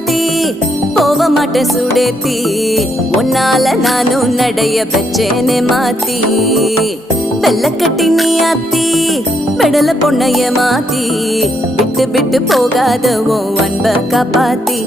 சாத்தி போக மாட்டேன் சுடேத்தி உன்னால நானும் நடைய பெச்சேனே மாத்தி வெள்ளக்கட்டி நீ ஆத்தி பெடல பொண்ணைய மாத்தி விட்டு விட்டு போகாத உன் அன்ப காப்பாத்தி